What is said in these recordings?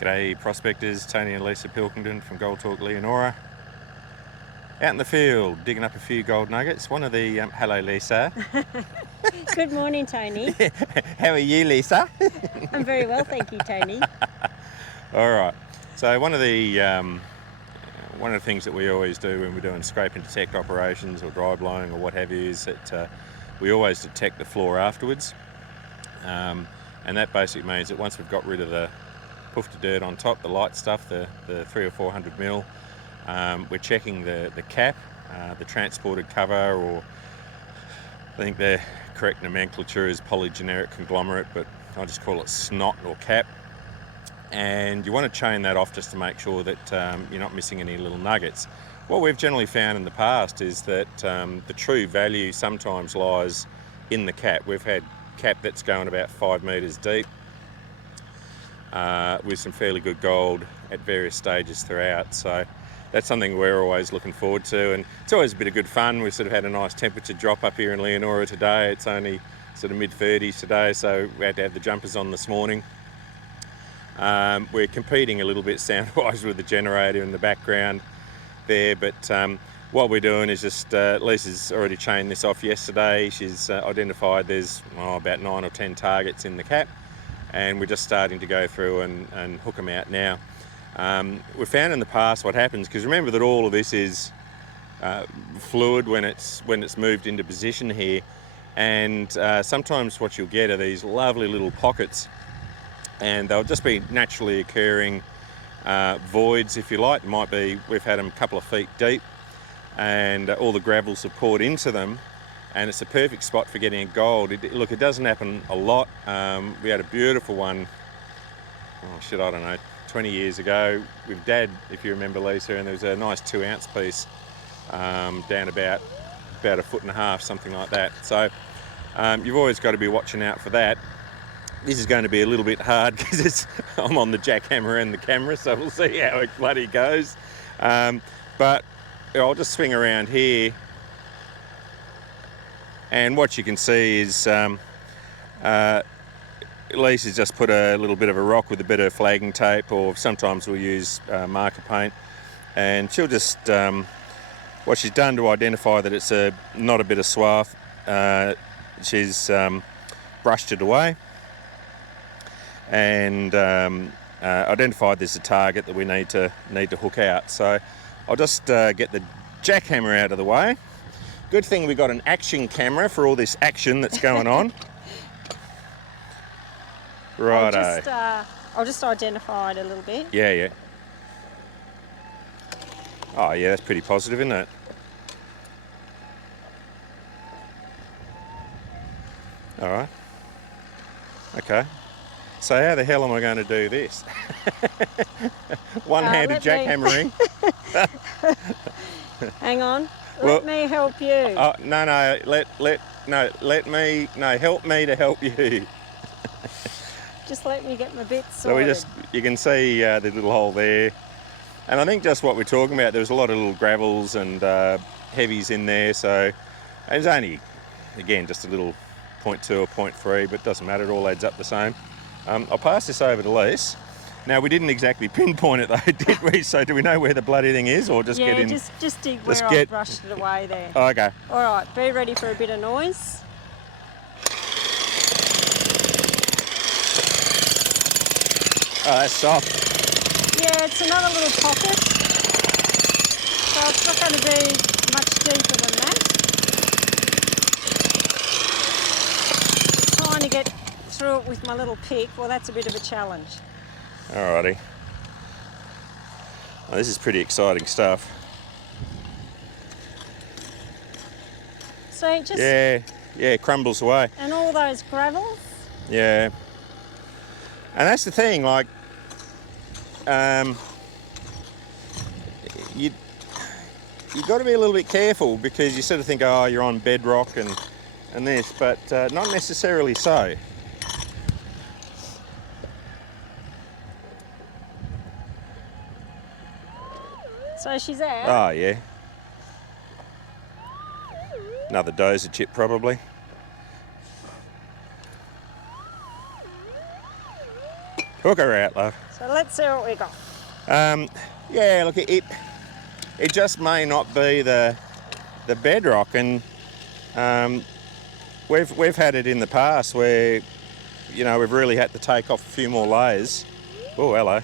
G'day prospectors, Tony and Lisa Pilkington from Gold Talk Leonora. Out in the field, digging up a few gold nuggets. One of the, hello Lisa. Good morning, Tony. How are you, Lisa? I'm very well, thank you, Tony. All right, so one of the things that we always do when we're doing scrape and detect operations or dry blowing or what have you is that we always detect the floor afterwards. And that basically means that once we've got rid of the poof to dirt on top, the light stuff, the 300 or 400 mil, we're checking the cap, the transported cover, or I think the correct nomenclature is polygeneric conglomerate, but I just call it snot or cap. And you want to chain that off just to make sure that you're not missing any little nuggets. What we've generally found in the past is that the true value sometimes lies in the cap. We've had cap that's going about 5 metres deep with some fairly good gold at various stages throughout. So that's something we're always looking forward to, and it's always a bit of good fun. We've sort of had a nice temperature drop up here in Leonora today. It's only sort of mid-30s today, so we had to have the jumpers on this morning. We're competing a little bit sound-wise with the generator in the background there, but what we're doing is just, Lisa's already chained this off yesterday. She's identified there's about 9 or 10 targets in the cap, and we're just starting to go through and hook them out now. We've found in the past what happens, because remember that all of this is fluid when it's moved into position here, and sometimes what you'll get are these lovely little pockets, and they'll just be naturally occurring voids, if you like. It might be, we've had them a couple of feet deep, and all the gravels have poured into them, and it's a perfect spot for getting a gold. Look, it doesn't happen a lot. We had a beautiful one, I don't know, 20 years ago with Dad, if you remember, Lisa, and there was a nice 2-ounce piece down about 1.5 foot, something like that. So you've always got to be watching out for that. This is going to be a little bit hard because I'm on the jackhammer and the camera, so we'll see how it bloody goes. But I'll just swing around here, and what you can see is Lisa's just put a little bit of a rock with a bit of flagging tape, or sometimes we'll use marker paint, and she'll just, what she's done to identify that it's not a bit of swath, she's brushed it away and identified there's a target that we need to hook out. So I'll just get the jackhammer out of the way. Good thing we got an action camera for all this action that's going on. Righto. I'll just identify it a little bit. Yeah. Oh yeah, that's pretty positive, isn't it? All right. Okay. So how the hell am I going to do this? One-handed jackhammering. Hang on. Let me help you. Oh, no. Help me to help you. Just let me get my bits sorted. So you can see the little hole there. And I think just what we're talking about, there's a lot of little gravels and heavies in there. So it's only, again, just a little 0.2 or 0.3, but it doesn't matter, it all adds up the same. I'll pass this over to Lise. Now, we didn't exactly pinpoint it though, did we? So do we know where the bloody thing is, or just get in? Yeah, just dig where I brushed it away there. Oh, okay. All right, be ready for a bit of noise. Oh, that's soft. Yeah, it's another little pocket. So it's not going to be much deeper than that. Trying to get through it with my little pick, well, that's a bit of a challenge. Alrighty. Well, this is pretty exciting stuff. So it just... Yeah, it crumbles away. And all those gravels? Yeah. And that's the thing, like, you've got to be a little bit careful, because you sort of think, oh, you're on bedrock and this, but not necessarily so. So she's out? Oh, yeah. Another dozer chip, probably. Hook her out, love. So let's see what we got. Yeah, look, it just may not be the bedrock, and we've had it in the past where, you know, we've really had to take off a few more layers. Oh, hello.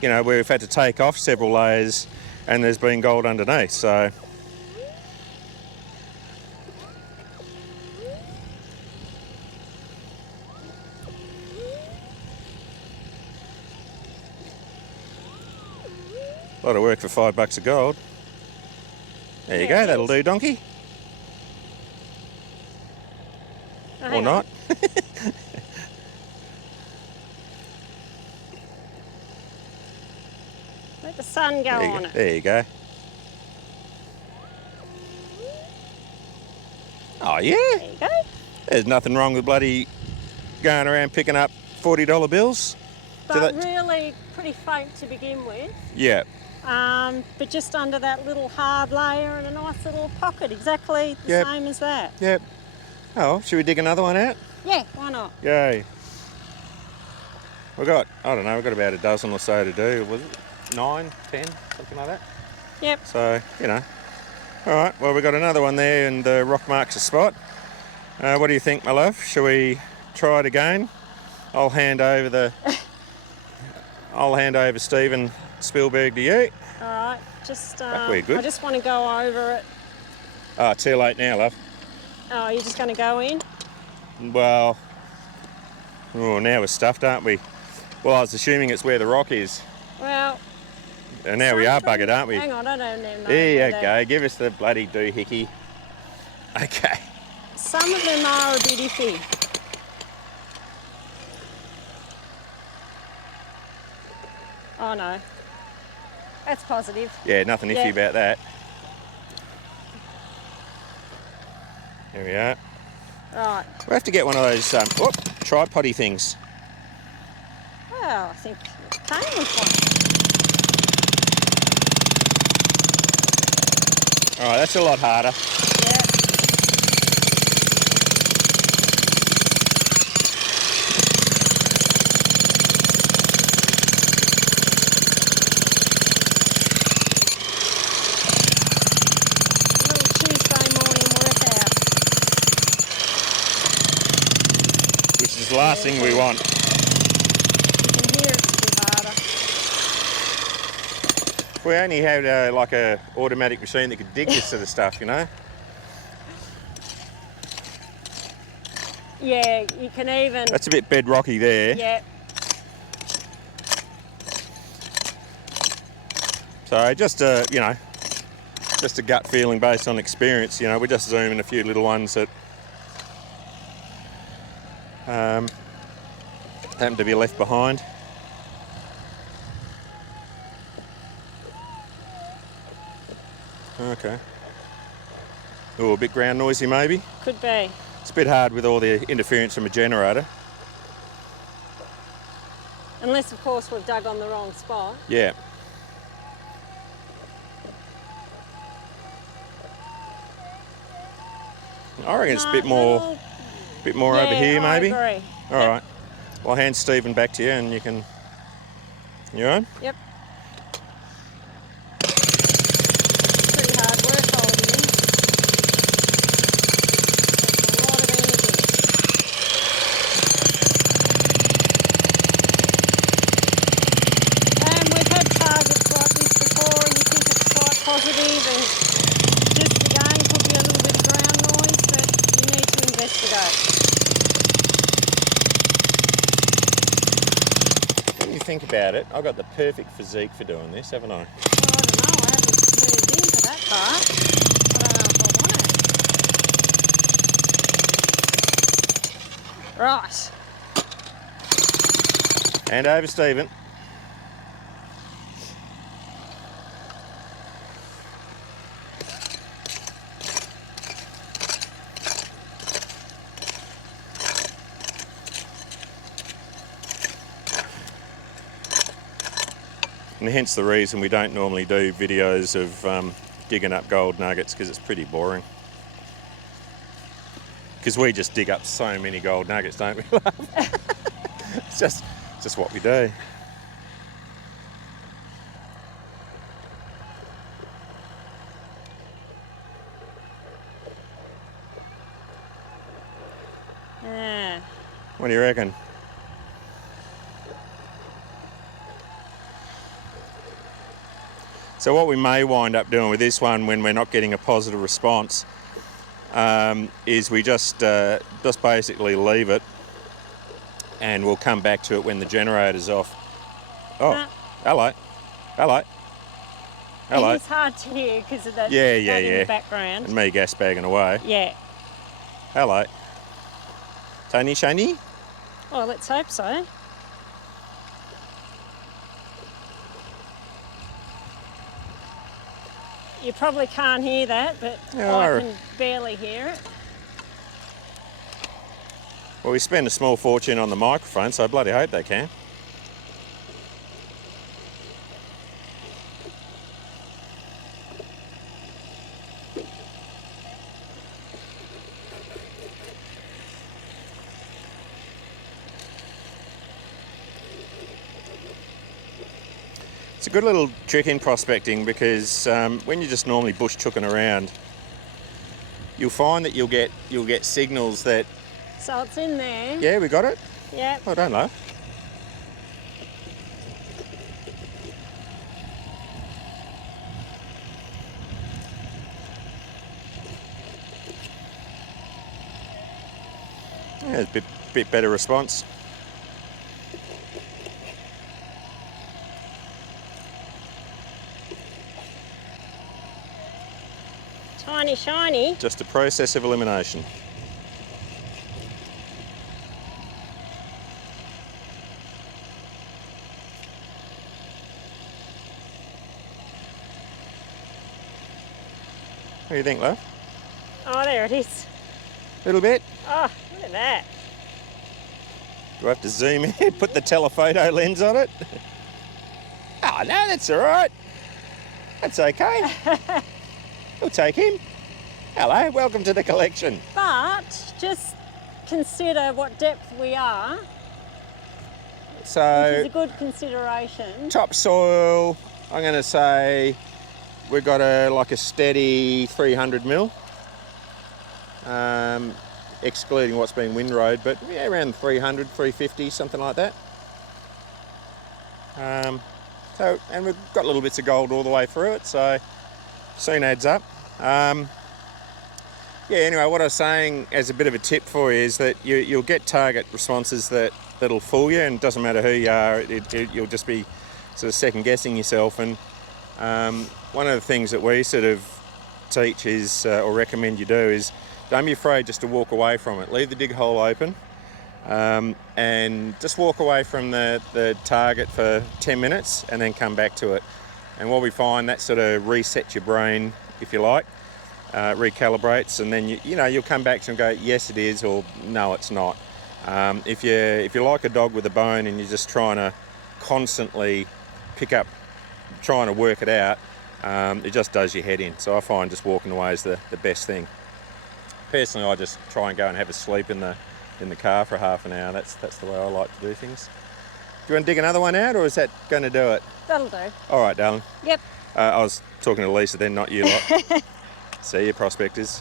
You know, we've had to take off several layers and there's been gold underneath, so. A lot of work for $5 of gold. There you go, that'll do, donkey. Oh, Or not. Let the sun go on it. There you go. Oh yeah. There you go. There's nothing wrong with bloody going around picking up $40 bills. But really pretty faint to begin with. Yeah. But just under that little hard layer and a nice little pocket, exactly the same as that. Yep. Oh, should we dig another one out? Yeah, why not? Yay. We've got, I don't know, we've got about a dozen or so to do. Was it 9, 10, something like that? Yep. So, you know. All right, well, we've got another one there and the rock marks a spot. What do you think, my love? Shall we try it again? I'll hand over Stephen Spielberg to you. All right, just we're good. I just want to go over it. Oh, too late now, love. Oh, you're just going to go in? Well, oh, now we're stuffed, aren't we? Well, I was assuming it's where the rock is. Well, And now we are buggered, aren't we? Hang on, I don't even know. There you go. Give us the bloody doohickey. Okay. Some of them are a bit iffy. Oh no. That's positive. Yeah, nothing iffy about that. There we are. Right. We'll have to get one of those tripoddy things. Well, I think it came with one. All right, that's a lot harder. Yeah. Little Tuesday morning workout. Which is the last thing we want. You can hear it's a bit harder. If we only had like a automatic machine that could dig this sort of stuff, you know? Yeah, you can even... That's a bit bedrocky there. Yeah. So just you know, just a gut feeling based on experience. You know, we just zoom in a few little ones that happen to be left behind. Okay. Oh, a bit ground noisy maybe. Could be. It's a bit hard with all the interference from a generator. Unless, of course, we've dug on the wrong spot. Yeah. I reckon it's a bit more over here maybe. I agree. All right. Well, I'll hand Stephen back to you and you can... You on? Yep. Pretty hard work holding him. A lot of energy. And we've had targets like this before and you think it's quite positive and just again could be a little bit of ground noise, but you need to investigate. When you think about it, I've got the perfect physique for doing this, haven't I? Well, I don't know, I haven't moved into that part. I don't know if I want it. Right. Hand over, Stephen. And hence the reason we don't normally do videos of digging up gold nuggets, because it's pretty boring. Because we just dig up so many gold nuggets, don't we, love? It's just what we do. Yeah. What do you reckon? So what we may wind up doing with this one when we're not getting a positive response is we just basically leave it, and we'll come back to it when the generator's off. Oh, hello. Hello. Hello. It's hard to hear because of the in the background. And me gas bagging away. Yeah. Hello. Tony Shiny? Oh, let's hope so. You probably can't hear that, but I can barely hear it. Well, we spend a small fortune on the microphone, so I bloody hope they can. It's a good little trick in prospecting because when you're just normally bush chooking around, you'll find that you'll get signals that. So it's in there. Yeah, we got it. Yeah. I don't know. Yeah, it's a bit better response. Tiny shiny. Just a process of elimination. What do you think, love? Oh, there it is. A little bit? Oh, look at that. Do I have to zoom in, put the telephoto lens on it? Oh, no, that's all right. That's okay. We'll take him. Hello, welcome to the collection. But just consider what depth we are, So, which is a good consideration. topsoil, I'm going to say we've got a steady 300 mil, excluding what's been windrowed, but yeah, around 300, 350, something like that. And we've got little bits of gold all the way through it, so soon adds up. Yeah, anyway, what I was saying as a bit of a tip for you is that you'll get target responses that'll fool you, and it doesn't matter who you are, you'll just be sort of second guessing yourself. And one of the things that we sort of teach is, or recommend you do, is don't be afraid just to walk away from it. Leave the dig hole open and just walk away from the target for 10 minutes and then come back to it. And what we find, that sort of resets your brain, if you like, recalibrates, and then you'll come back to and go, yes it is, or no it's not. If you're like a dog with a bone and you're just trying to constantly trying to work it out, it just does your head in. So I find just walking away is the best thing. Personally, I just try and go and have a sleep in the car for half an hour. That's the way I like to do things. Do you want to dig another one out, or is that going to do it? That'll do. All right, darling. Yep. I was talking to Lisa then, not you lot. See you, prospectors.